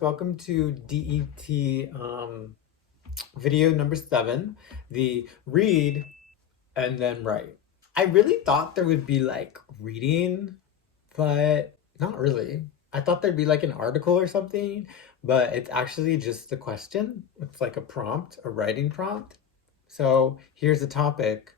Welcome to DET video number 7, the read and then write. I really thought there would be like reading, but not really. I thought there'd be like an article or something, but it's actually just the question. It's like a prompt, a writing prompt. So here's the topic.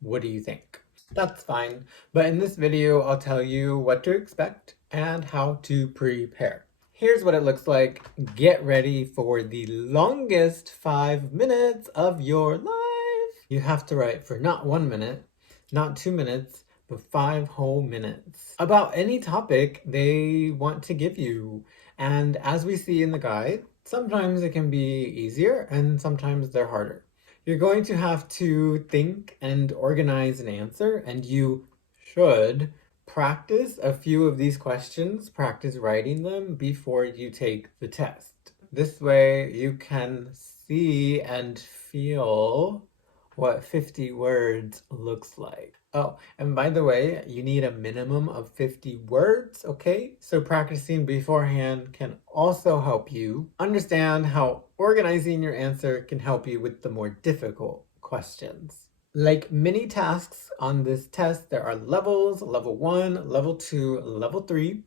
What do you think? That's fine. But in this video, I'll tell you what to expect and how to prepare. Here's what it looks like. Get ready for the longest 5 minutes of your life. You have to write for not 1 minute, not 2 minutes, but 5 whole minutes about any topic they want to give you. And as we see in the guide, sometimes it can be easier and sometimes they're harder. You're going to have to think and organize an answer, and you should practice a few of these questions, practice writing them before you take the test. This way you can see and feel what 50 words looks like. Oh, and by the way, you need a minimum of 50 words, okay? So practicing beforehand can also help you understand how organizing your answer can help you with the more difficult questions. Like many tasks on this test, there are levels, level 1, level 2, level 3.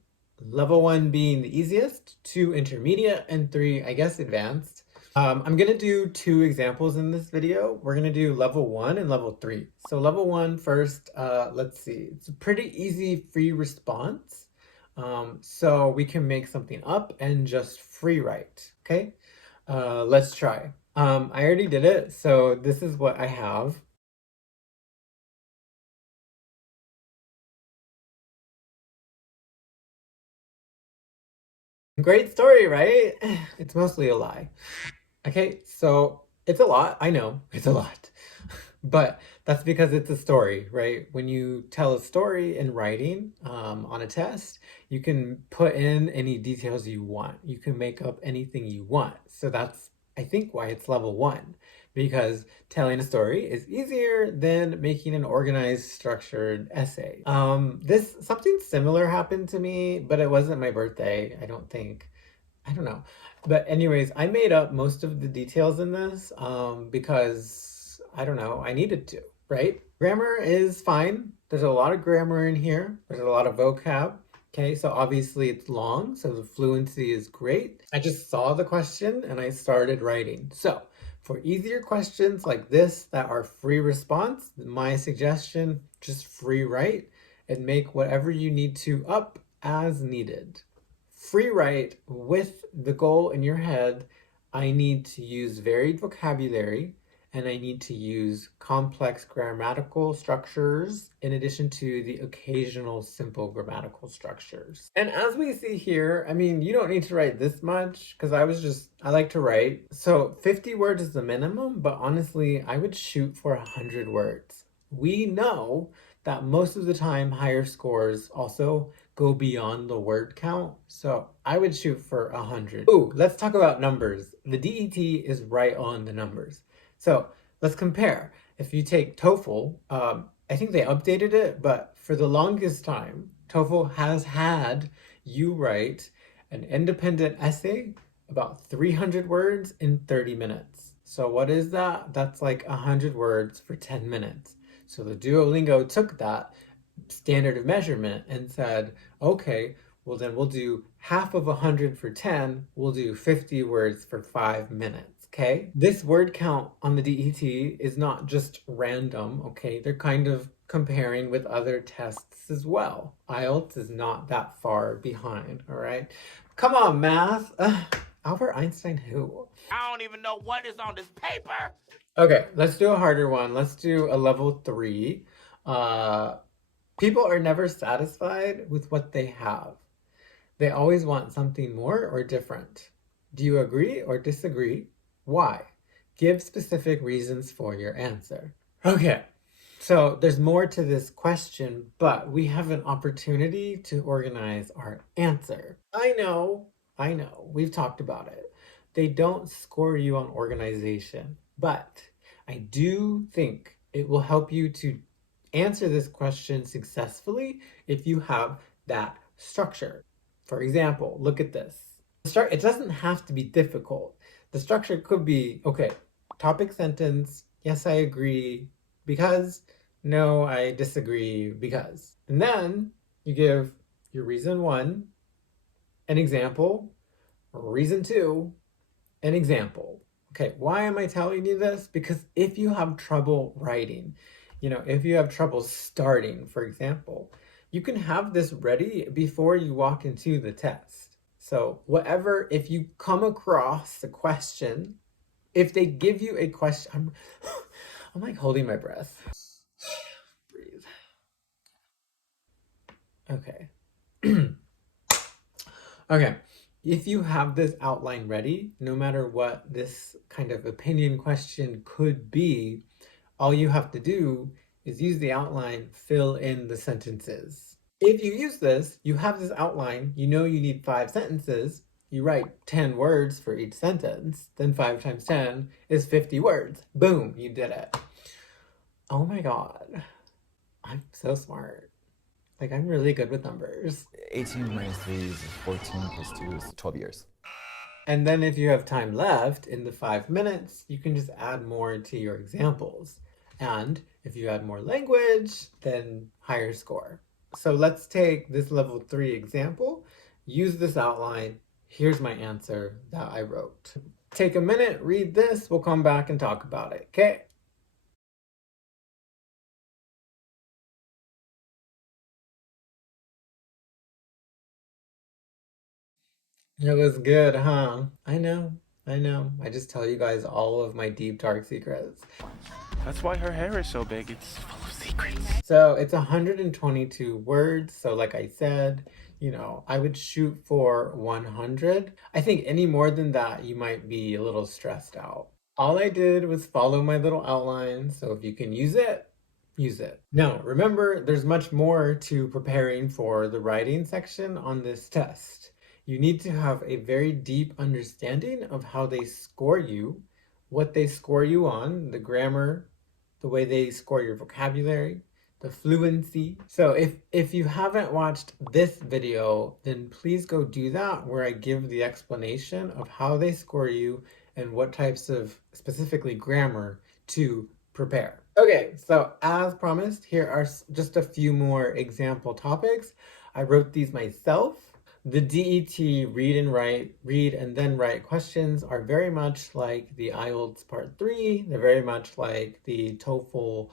Level 1 being the easiest, 2 intermediate, and 3, I guess, advanced. I'm gonna do 2 examples in this video. We're gonna do level 1 and level 3. So level 1 first, let's see. It's a pretty easy free response. So we can make something up and just free write, okay? Let's try. I already did it, so this is what I have. Great story, right? It's mostly a lie. Okay, so it's a lot. I know it's a lot. But that's because it's a story, right? When you tell a story in writing on a test, you can put in any details you want. You can make up anything you want. So that's, I think, why it's level 1, because telling a story is easier than making an organized, structured essay. Something similar happened to me, but it wasn't my birthday, I don't think. I don't know. But anyways, I made up most of the details in this because, I don't know, I needed to, right? Grammar is fine. There's a lot of grammar in here. There's a lot of vocab. Okay, so obviously it's long, so the fluency is great. I just saw the question and I started writing. So for easier questions like this that are free response, my suggestion, just free write and make whatever you need to up as needed. Free write with the goal in your head. I need to use varied vocabulary and I need to use complex grammatical structures in addition to the occasional simple grammatical structures. And as we see here, I mean, you don't need to write this much because I like to write. So 50 words is the minimum, but honestly, I would shoot for 100 words. We know that most of the time higher scores also go beyond the word count. So I would shoot for 100. Ooh, let's talk about numbers. The DET is right on the numbers. So let's compare. If you take TOEFL, I think they updated it, but for the longest time, TOEFL has had you write an independent essay about 300 words in 30 minutes. So what is that? That's like 100 words for 10 minutes. So the Duolingo took that standard of measurement and said, okay, well then we'll do half of 100 for 10, we'll do 50 words for 5 minutes, okay? This word count on the DET is not just random, okay? They're kind of comparing with other tests as well. IELTS is not that far behind, all right? Come on, math. Albert Einstein who? I don't even know what is on this paper. Okay, let's do a harder one. Let's do a level 3. People are never satisfied with what they have. They always want something more or different. Do you agree or disagree? Why? Give specific reasons for your answer. Okay, so there's more to this question, but we have an opportunity to organize our answer. I know, we've talked about it. They don't score you on organization, but I do think it will help you to answer this question successfully if you have that structure. For example, look at this. It doesn't have to be difficult. The structure could be, okay, topic sentence, yes, I agree, because, no, I disagree, because. And then you give your reason one, an example, reason two, an example. Okay, why am I telling you this? Because if you have trouble writing, if you have trouble starting, for example, you can have this ready before you walk into the test. So, if you come across a question, if they give you a question, I'm like holding my breath. Breathe. Okay. Okay. If you have this outline ready, no matter what this kind of opinion question could be, all you have to do is use the outline, fill in the sentences. If you use this, you have this outline, you know you need 5 sentences, you write 10 words for each sentence, then 5 times 10 is 50 words. Boom, you did it. Oh my God, I'm so smart. Like, I'm really good with numbers. 18 minus 3 is 14 plus 2 is 12 years. And then if you have time left in the 5 minutes, you can just add more to your examples. And if you add more language, then higher score. So let's take this level 3 example, use this outline. Here's my answer that I wrote. Take a minute, read this, we'll come back and talk about it, okay? It was good, huh? I know. I just tell you guys all of my deep, dark secrets. That's why her hair is so big. It's full of secrets. So it's 122 words. So like I said, I would shoot for 100. I think any more than that, you might be a little stressed out. All I did was follow my little outline. So if you can use it, use it. Now, remember, there's much more to preparing for the writing section on this test. You need to have a very deep understanding of how they score you, what they score you on, the grammar, the way they score your vocabulary, the fluency. So if you haven't watched this video, then please go do that, where I give the explanation of how they score you and what types of specifically grammar to prepare. Okay, so as promised, here are just a few more example topics. I wrote these myself. The DET read and then write questions are very much like the IELTS Part 3. They're very much like the TOEFL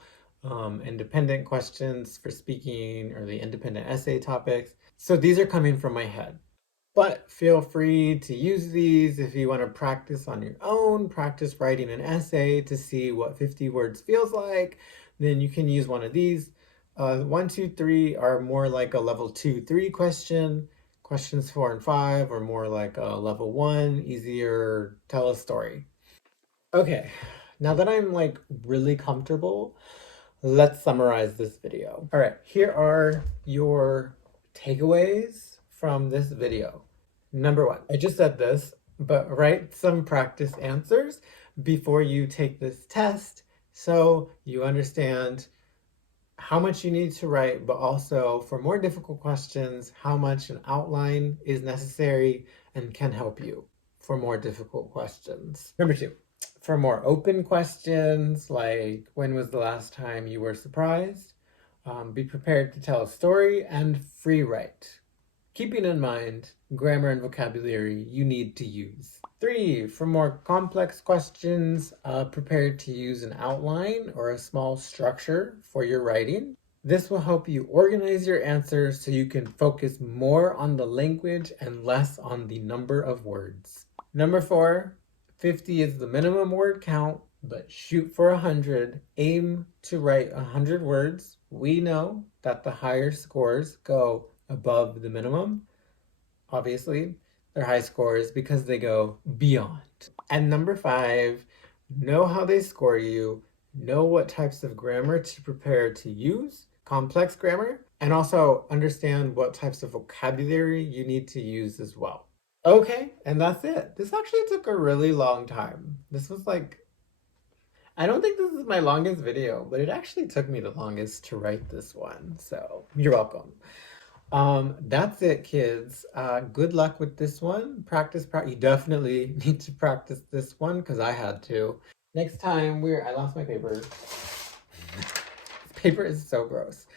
independent questions for speaking, or the independent essay topics. So these are coming from my head. But feel free to use these if you want to practice on your own, practice writing an essay to see what 50 words feels like. Then you can use one of these. 1, 2, 3 are more like a level 2, 3 question. Questions 4 and 5 are more like a level 1, easier, tell a story. Okay, now that I'm like really comfortable, let's summarize this video. All right, here are your takeaways from this video. Number 1, I just said this, but write some practice answers before you take this test so you understand how much you need to write, but also for more difficult questions, how much an outline is necessary and can help you for more difficult questions. Number 2, for more open questions, like when was the last time you were surprised? Be prepared to tell a story and free write, keeping in mind grammar and vocabulary you need to use. 3, for more complex questions, prepare to use an outline or a small structure for your writing. This will help you organize your answers so you can focus more on the language and less on the number of words. Number 4, 50 is the minimum word count, but shoot for 100. Aim to write 100 words. We know that the higher scores go above the minimum. Obviously, they're high scores because they go beyond. And number 5, know how they score you, know what types of grammar to prepare to use, complex grammar, and also understand what types of vocabulary you need to use as well. Okay, and that's it. This actually took a really long time. This was like, I don't think this is my longest video, but it actually took me the longest to write this one. So you're welcome. That's it, kids. Good luck with this one. Practice, you definitely need to practice this one because I had to. Next time I lost my paper. This paper is so gross.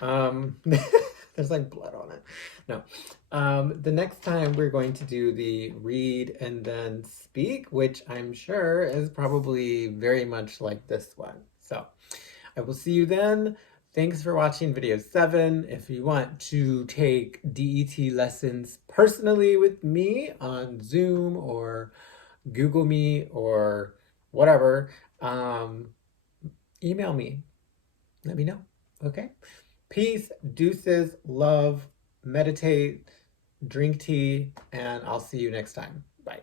There's like blood on it. No. The next time we're going to do the read and then speak, which I'm sure is probably very much like this one. So I will see you then. Thanks for watching video 7. If you want to take DET lessons personally with me on Zoom or Google Meet or whatever, email me. Let me know. Okay? Peace, deuces, love, meditate, drink tea, and I'll see you next time. Bye.